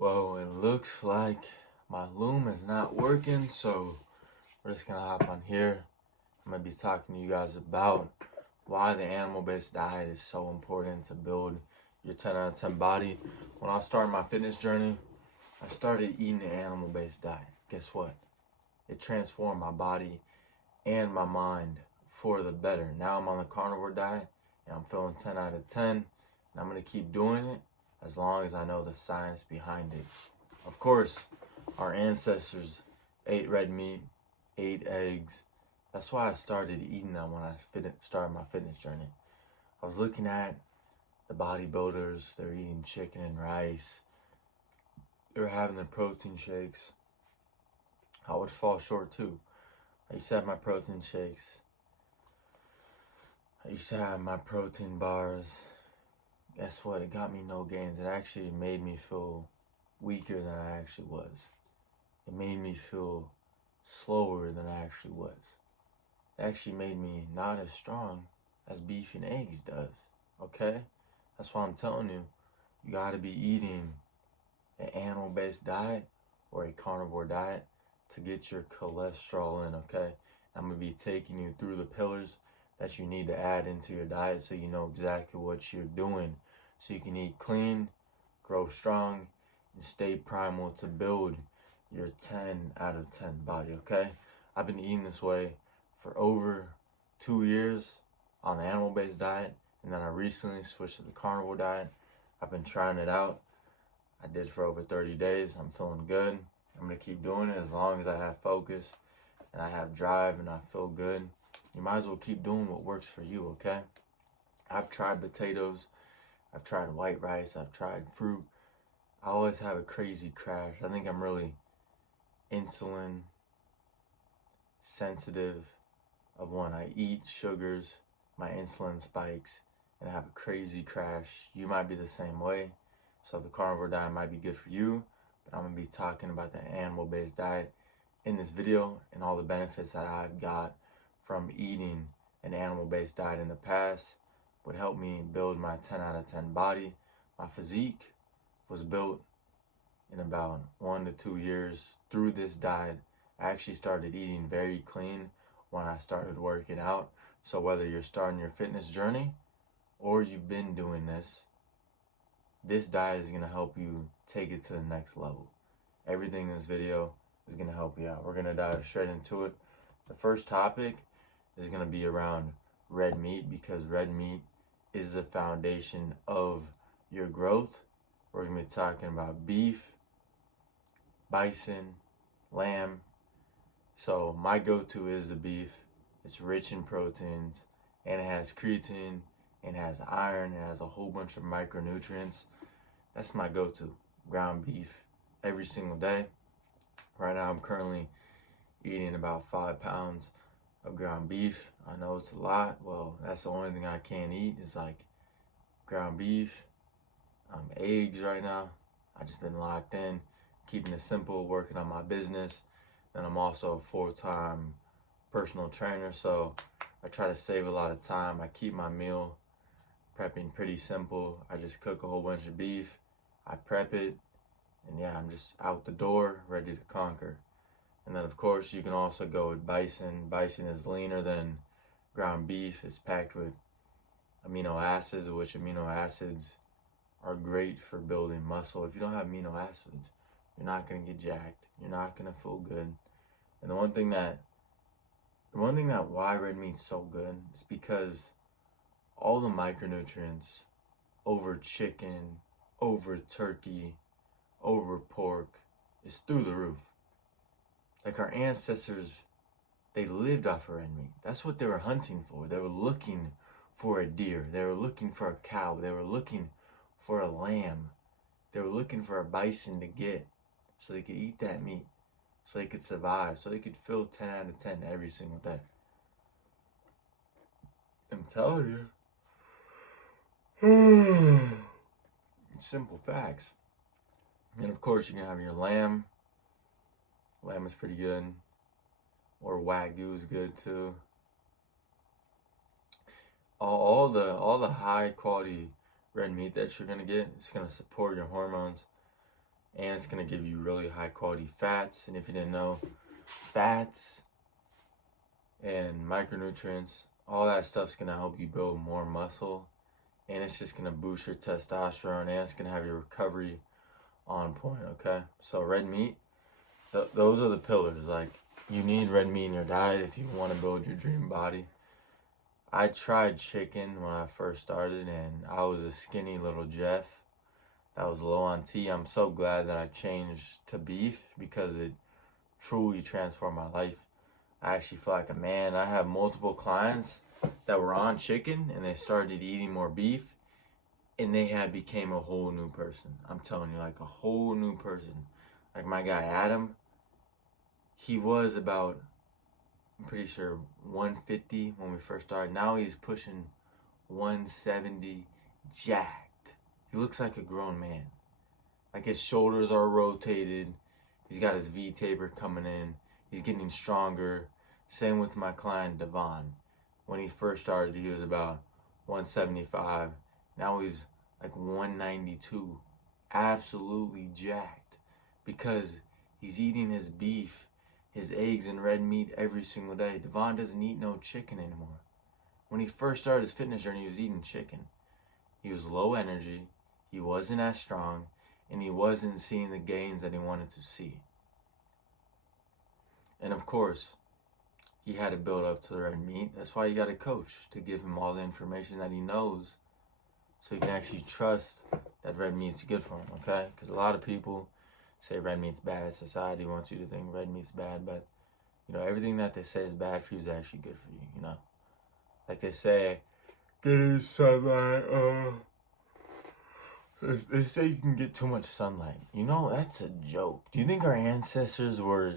Well, it looks like my loom is not working, so we're just gonna hop on here. I'm gonna be talking to you guys about why the animal-based diet is so important to build your 10 out of 10 body. When I started my fitness journey, I started eating an animal-based diet. Guess what? It transformed my body and my mind for the better. Now I'm on the carnivore diet and I'm feeling 10 out of 10, and I'm gonna keep doing it as long as I know the science behind it. Of course, our ancestors ate red meat, ate eggs. That's why I started eating them when I started my fitness journey. I was looking at the bodybuilders, they're eating chicken and rice. They were having their protein shakes. I would fall short too. I used to have my protein shakes. I used to have my protein bars. Guess what? It got me no gains. It actually made me feel weaker than I actually was. It made me feel slower than I actually was. It actually made me not as strong as beef and eggs does. Okay? That's why I'm telling you, you gotta be eating an animal-based diet or a carnivore diet to get your cholesterol in, okay? I'm gonna be taking you through the pillars that you need to add into your diet so you know exactly what you're doing, so you can eat clean, grow strong, and stay primal to build your 10 out of 10 body, okay? I've been eating this way for over 2 years on the animal-based diet, and then I recently switched to the carnivore diet. I've been trying it out. I did it for over 30 days. I'm feeling good. I'm gonna keep doing it as long as I have focus and I have drive and I feel good. You might as well keep doing what works for you, okay? I've tried potatoes, I've tried white rice, I've tried fruit. I always have a crazy crash. I think I'm really insulin sensitive of when I eat sugars, my insulin spikes and I have a crazy crash. You might be the same way. So the carnivore diet might be good for you, but I'm gonna be talking about the animal-based diet in this video and all the benefits that I've got from eating an animal-based diet in the past would help me build my 10 out of 10 body. My physique was built in about 1 to 2 years through this diet. I actually started eating very clean when I started working out. So whether you're starting your fitness journey or you've been doing this diet is going to help you take it to the next level. Everything in this video is going to help you out. We're going to dive straight into it. The first topic is going to be around red meat, because red meat is the foundation of your growth. We're going to be talking about beef, bison, lamb. So my go-to is the beef. It's rich in proteins and it has creatine, and it has iron, it has a whole bunch of micronutrients. That's my go-to, ground beef, every single day. Right now I'm currently eating about 5 pounds of ground beef. I know it's a lot. Well, that's the only thing I can't eat is like ground beef, eggs right now. I just been locked in, keeping it simple, working on my business. And I'm also a full-time personal trainer, so I try to save a lot of time. I keep my meal prepping pretty simple. I just cook a whole bunch of beef, I prep it, and yeah, I'm just out the door, ready to conquer. And then of course you can also go with bison. Bison is leaner than ground beef. It's packed with amino acids, which amino acids are great for building muscle. If you don't have amino acids, you're not gonna get jacked. You're not gonna feel good. And the one thing that why red meat's so good is because all the micronutrients over chicken, over turkey, over pork is through the roof. Like our ancestors, they lived off of red meat. That's what they were hunting for. They were looking for a deer. They were looking for a cow. They were looking for a lamb. They were looking for a bison to get so they could eat that meat, so they could survive, so they could feel 10 out of 10 every single day. I'm telling you. Simple facts. And of course you can have your lamb. Lamb is pretty good. Or Wagyu is good too. All the high quality red meat that you're gonna get, it's gonna support your hormones and it's going to give you really high quality fats. And if you didn't know, fats and micronutrients, all that stuff's going to help you build more muscle, and it's just going to boost your testosterone, and it's going to have your recovery on point. Okay, so red meat, those are the pillars. Like, you need red meat in your diet if you want to build your dream body. I tried chicken when I first started, and I was a skinny little Jeff that was low on T. I'm so glad that I changed to beef because it truly transformed my life. I actually feel like a man. I have multiple clients that were on chicken and they started eating more beef, and they had became a whole new person. I'm telling you, like a whole new person. Like my guy Adam, he was about, I'm pretty sure 150 when we first started. Now he's pushing 170, jacked. He looks like a grown man. Like his shoulders are rotated. He's got his V taper coming in. He's getting stronger. Same with my client Devon. When he first started, he was about 175. Now he's like 192. Absolutely jacked. Because he's eating his beef, his eggs, and red meat every single day. Devon doesn't eat no chicken anymore. When he first started his fitness journey, he was eating chicken. He was low energy. He wasn't as strong. And he wasn't seeing the gains that he wanted to see. And of course, he had to build up to the red meat. That's why you got a coach to give him all the information that he knows, so you can actually trust that red meat's good for him, okay? Because a lot of people say red meat's bad. Society wants you to think red meat's bad, but, you know, everything that they say is bad for you is actually good for you, you know? Like they say, getting sunlight, they say you can get too much sunlight. You know, that's a joke. Do you think our ancestors were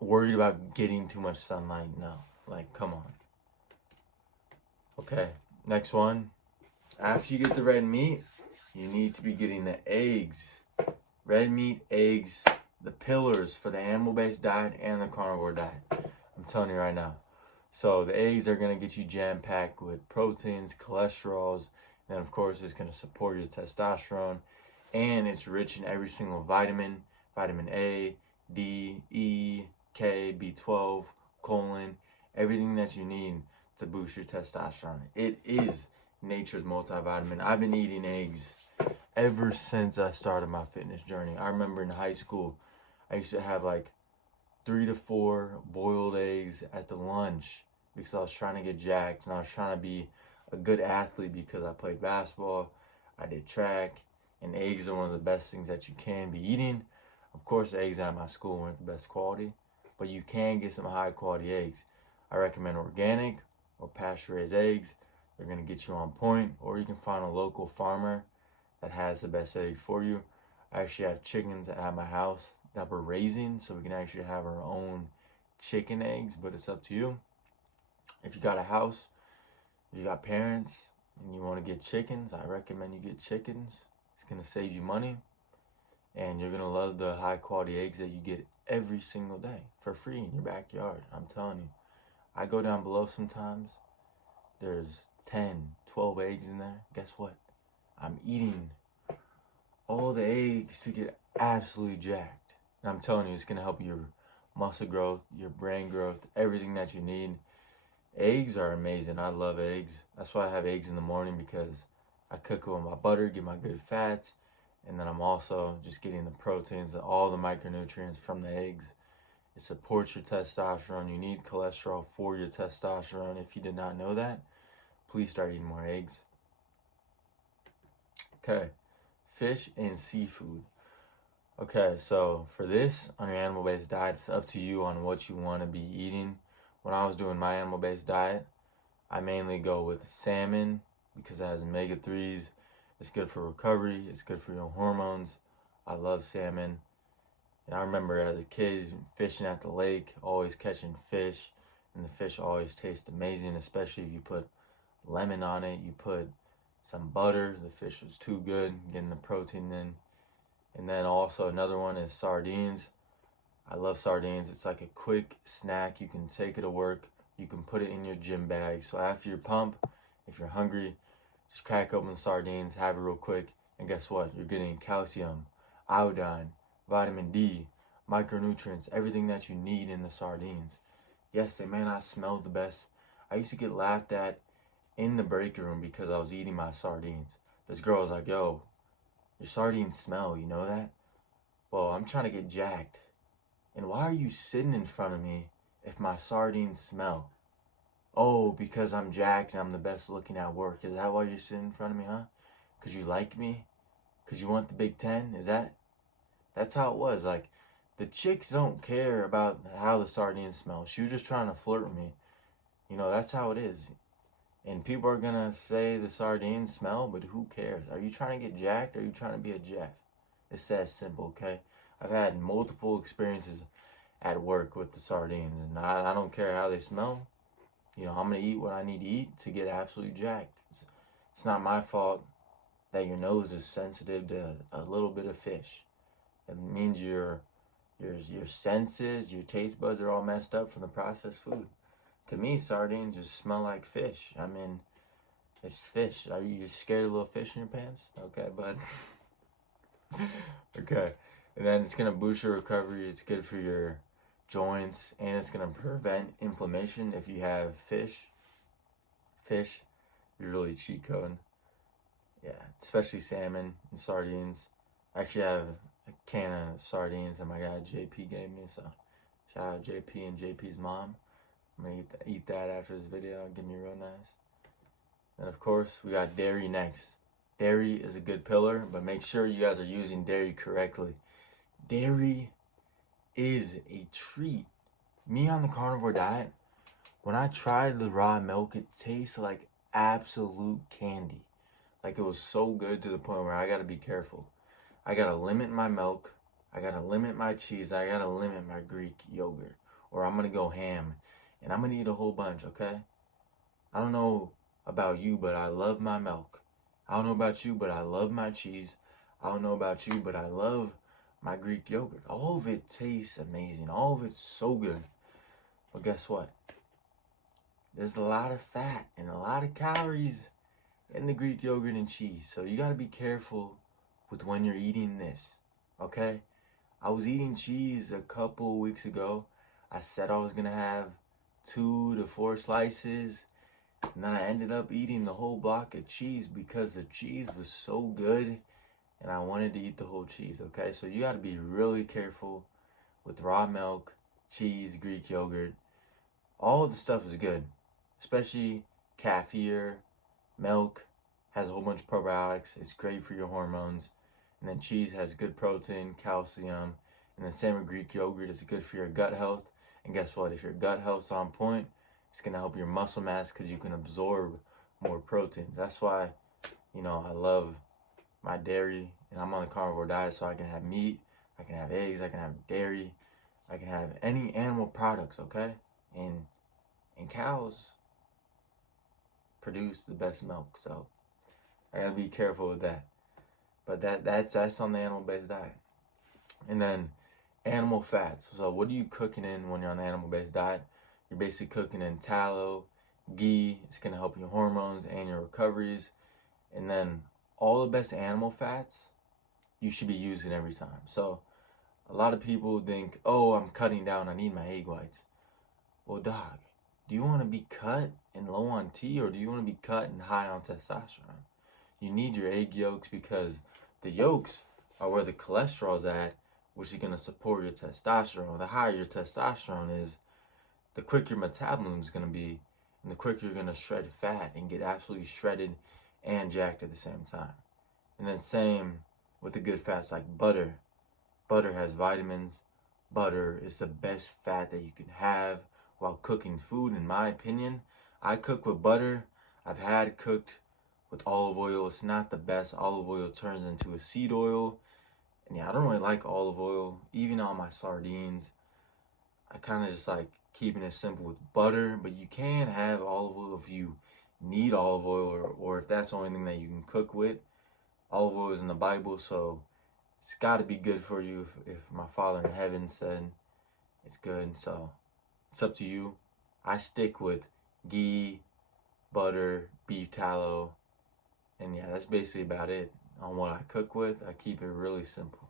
worried about getting too much sunlight? No. Like, come on. Okay, next one. After you get the red meat, you need to be getting the eggs. Red meat, eggs, the pillars for the animal-based diet and the carnivore diet. I'm telling you right now. So the eggs are going to get you jam-packed with proteins, cholesterols, and of course it's going to support your testosterone. And it's rich in every single vitamin. Vitamin A, D, E, K, B12, choline, everything that you need to boost your testosterone. It is nature's multivitamin. I've been eating eggs ever since I started my fitness journey. I remember in high school, I used to have like 3 to 4 boiled eggs at the lunch because I was trying to get jacked and I was trying to be a good athlete because I played basketball, I did track, and eggs are one of the best things that you can be eating. Of course, the eggs at my school weren't the best quality, but you can get some high quality eggs. I recommend organic or pasture-raised eggs. They're going to get you on point, or you can find a local farmer that has the best eggs for you. I actually have chickens at my house that we're raising, so we can actually have our own chicken eggs, but it's up to you. If you got a house, if you got parents, and you want to get chickens, I recommend you get chickens. It's going to save you money, and you're going to love the high quality eggs that you get every single day for free in your backyard. I'm telling you. I go down below sometimes. There's 10, 12 eggs in there. Guess what? I'm eating all the eggs to get absolutely jacked. And I'm telling you, it's going to help your muscle growth, your brain growth, everything that you need. Eggs are amazing. I love eggs. That's why I have eggs in the morning, because I cook it with my butter, get my good fats, and then I'm also just getting the proteins and all the micronutrients from the eggs. It supports your testosterone. You need cholesterol for your testosterone. If you did not know that, please start eating more eggs. Okay, fish and seafood. Okay, so for this, on your animal-based diet, it's up to you on what you want to be eating. When I was doing my animal-based diet, I mainly go with salmon because it has omega-3s. It's good for recovery. It's good for your hormones. I love salmon. And I remember as a kid fishing at the lake, always catching fish, and the fish always taste amazing, especially if you put lemon on it, you put some butter. The fish was too good, getting the protein in. And then also another one is sardines. I love sardines. It's like a quick snack. You can take it to work. You can put it in your gym bag. So after your pump, if you're hungry, just crack open the sardines, have it real quick, and guess what? You're getting calcium, iodine, vitamin D, micronutrients, everything that you need in the sardines. Yes, they may not smell the best. I used to get laughed at in the break room because I was eating my sardines. This girl was like, yo, your sardines smell, you know that? Well, I'm trying to get jacked. And why are you sitting in front of me if my sardines smell? Oh, because I'm jacked and I'm the best looking at work. Is that why you're sitting in front of me, huh? Because you like me? Because you want the Big Ten? That's how it was. Like, the chicks don't care about how the sardines smell. She was just trying to flirt with me. You know, that's how it is. And people are gonna say the sardines smell, but who cares? Are you trying to get jacked or are you trying to be a Jeff? It's that simple, okay? I've had multiple experiences at work with the sardines, and I don't care how they smell. You know, I'm gonna eat what I need to eat to get absolutely jacked. It's not my fault that your nose is sensitive to a little bit of fish. It means your senses, your taste buds are all messed up from the processed food. To me, sardines just smell like fish. I mean, it's fish. Are you scared of little fish in your pants? Okay, bud. Okay. And then it's going to boost your recovery. It's good for your joints. And it's going to prevent inflammation if you have fish. Fish, you're really cheat coding. Yeah, especially salmon and sardines. I actually have a can of sardines that my guy JP gave me. So shout out JP and JP's mom. I'm going to eat that after this video. It'll get me real nice. And of course, we got dairy next. Dairy is a good pillar, but make sure you guys are using dairy correctly. Dairy is a treat. Me on the carnivore diet, when I tried the raw milk, it tastes like absolute candy. Like, it was so good to the point where I gotta be careful. I gotta limit my milk, I gotta limit my cheese, I gotta limit my Greek yogurt, or I'm gonna go ham, and I'm gonna eat a whole bunch, okay? I don't know about you, but I love my milk. I don't know about you, but I love my cheese. I don't know about you, but I love my Greek yogurt. All of it tastes amazing. All of it's so good. But guess what? There's a lot of fat and a lot of calories in the Greek yogurt and cheese. So you got to be careful with when you're eating this, okay? I was eating cheese a couple weeks ago. I said I was going to have 2 to 4 slices. And then I ended up eating the whole block of cheese because the cheese was so good and I wanted to eat the whole cheese, okay? So you got to be really careful with raw milk, cheese, Greek yogurt. All of the stuff is good, especially kefir, milk has a whole bunch of probiotics. It's great for your hormones. And then cheese has good protein, calcium. And then same with Greek yogurt, it's good for your gut health. And guess what? If your gut health's on point, it's going to help your muscle mass because you can absorb more proteins. That's why, you know, I love my dairy and I'm on the carnivore diet so I can have meat, I can have eggs, I can have dairy, I can have any animal products, okay? And cows produce the best milk, so I gotta be careful with that. But that's on the animal-based diet. And then animal fats. So what are you cooking in when you're on the animal-based diet? You're basically cooking in tallow, ghee. It's going to help your hormones and your recoveries. And then all the best animal fats you should be using every time. So a lot of people think, oh, I'm cutting down, I need my egg whites. Well, dog, do you want to be cut and low on T, or do you want to be cut and high on testosterone? You need your egg yolks because the yolks are where the cholesterol's at, which is going to support your testosterone. The higher your testosterone is, the quicker your metabolism is going to be, and the quicker you're going to shred fat and get absolutely shredded and jacked at the same time. And then same with the good fats like butter. Butter has vitamins. Butter is the best fat that you can have while cooking food, in my opinion. I cook with butter. I've had cooked with olive oil. It's not the best. Olive oil turns into a seed oil. And yeah, I don't really like olive oil. Even on my sardines, I kind of just like keeping it simple with butter, but you can have olive oil if you need olive oil, or if that's the only thing that you can cook with. Olive oil is in the Bible, so it's got to be good for you if my Father in heaven said it's good. So it's up to you. I stick with ghee, butter, beef tallow, and yeah, that's basically about it on what I cook with. I keep it really simple.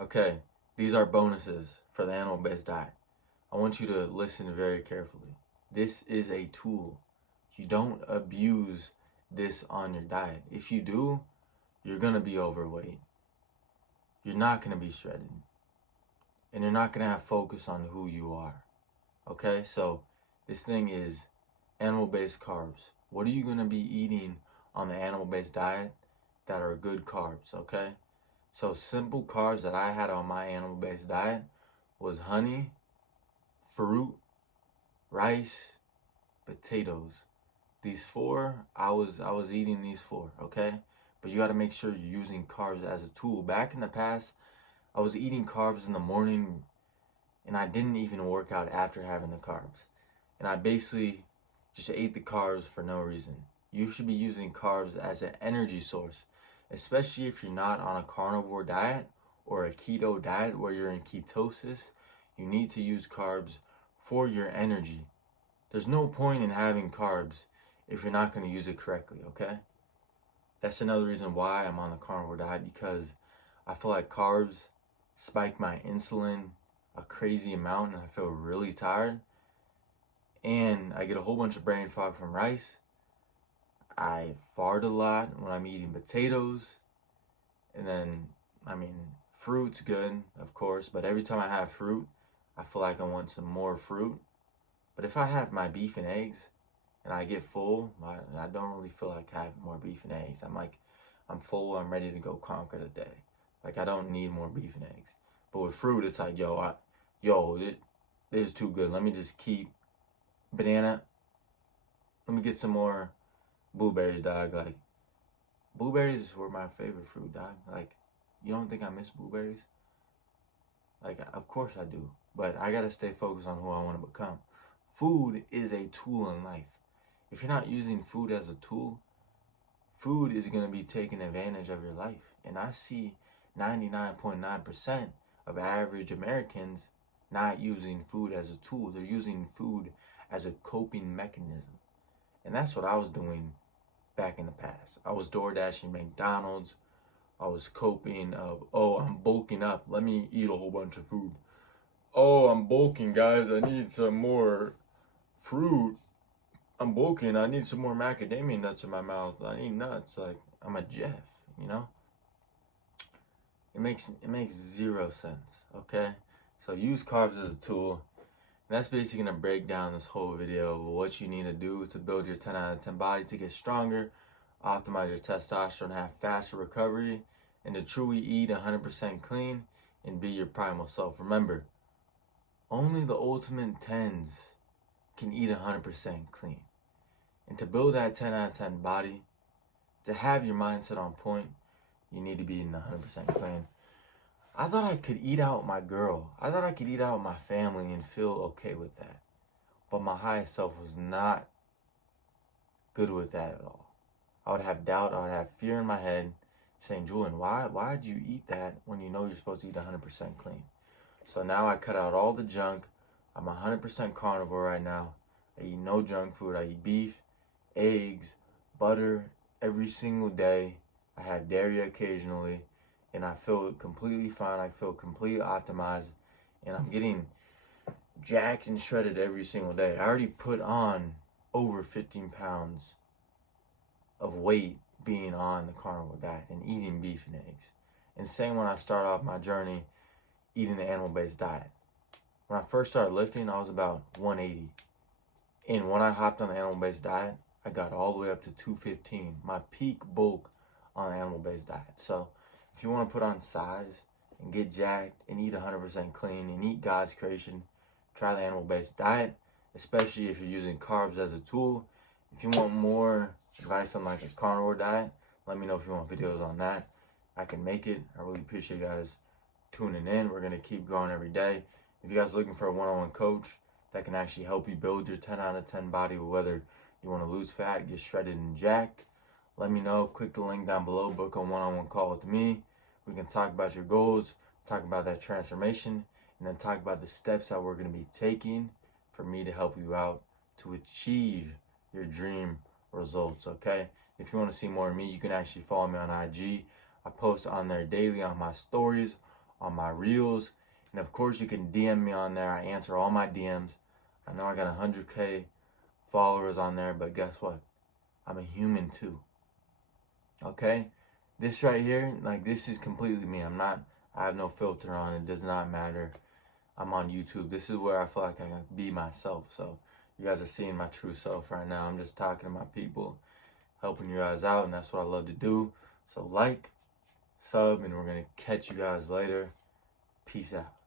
Okay, these are bonuses for the animal-based diet. I want you to listen very carefully. This is a tool. You don't abuse this on your diet. If you do, you're going to be overweight. You're not going to be shredded. And you're not going to have focus on who you are. Okay, so this thing is animal-based carbs. What are you going to be eating on the animal-based diet that are good carbs, okay? So simple carbs that I had on my animal-based diet was honey, fruit, rice, potatoes. These four, I was eating these four, okay? But you got to make sure you're using carbs as a tool. Back in the past, I was eating carbs in the morning and I didn't even work out after having the carbs. And I basically just ate the carbs for no reason. You should be using carbs as an energy source, especially if you're not on a carnivore diet or a keto diet where you're in ketosis. You need to use carbs for your energy. There's no point in having carbs if you're not going to use it correctly, okay? That's another reason why I'm on the carnivore diet, because I feel like carbs spike my insulin a crazy amount and I feel really tired. And I get a whole bunch of brain fog from rice. I fart a lot when I'm eating potatoes. And then, fruit's good, of course, but every time I have fruit, I feel like I want some more fruit. But if I have my beef and eggs and I get full, I don't really feel like having more beef and eggs. I'm full, I'm ready to go conquer the day. Like, I don't need more beef and eggs. But with fruit, it's like, this is too good. Let me just keep banana. Let me get some more blueberries, dog. Like, blueberries were my favorite fruit, dog. Like, you don't think I miss blueberries? Like, of course I do. But I gotta stay focused on who I want to become. Food is a tool in life. If you're not using food as a tool, food is going to be taking advantage of your life. And I see 99.9% of average Americans not using food as a tool. They're using food as a coping mechanism. And that's what I was doing back in the past. I was door dashing McDonald's. I was coping of, I'm bulking up. Let me eat a whole bunch of food. Oh, I'm bulking, guys. I need some more fruit. I'm bulking. I need some more macadamia nuts in my mouth. I need nuts. Like, I'm a Jeff, you know? It makes zero sense, okay? So use carbs as a tool. And that's basically going to break down this whole video of what you need to do to build your 10 out of 10 body to get stronger, optimize your testosterone, have faster recovery, and to truly eat 100% clean and be your primal self. Remember, only the ultimate 10s can eat 100% clean. And to build that 10 out of 10 body, to have your mindset on point, you need to be eating 100% clean. I thought I could eat out my girl. I thought I could eat out my family and feel okay with that. But my highest self was not good with that at all. I would have doubt. I would have fear in my head saying, Julian, why did you eat that when you know you're supposed to eat 100% clean? So now I cut out all the junk. I'm 100% carnivore right now. I eat no junk food. I eat beef, eggs, butter every single day. I have dairy occasionally, and I feel completely fine. I feel completely optimized, and I'm getting jacked and shredded every single day. I already put on over 15 pounds of weight being on the carnivore diet and eating beef and eggs. And same when I started off my journey eating the animal-based diet. When I first started lifting, I was about 180. And when I hopped on the animal-based diet, I got all the way up to 215, my peak bulk on the animal-based diet. So if you want to put on size and get jacked and eat 100% clean and eat God's creation, try the animal-based diet, especially if you're using carbs as a tool. If you want more advice on like a carnivore diet, let me know if you want videos on that. I can make it. I really appreciate you guys tuning in. We're going to keep growing every day. If you guys are looking for a one-on-one coach that can actually help you build your 10 out of 10 body, whether you want to lose fat, get shredded and jacked, let me know. Click the link down below. Book a one-on-one call with me. We can talk about your goals, talk about that transformation, and then talk about the steps that we're going to be taking for me to help you out to achieve your dream results, okay? If you want to see more of me, you can actually follow me on IG. I post on there daily on my stories on my reels. And of course, you can DM me on there. I answer all my DMs. I know I got 100K followers on there, but guess what? I'm a human too. Okay? This right here, like, this is completely me. I have no filter on. It does not matter. I'm on YouTube. This is where I feel like I can be myself. So you guys are seeing my true self right now. I'm just talking to my people, helping you guys out, and that's what I love to do. So like, sub, and we're going to catch you guys later. Peace out.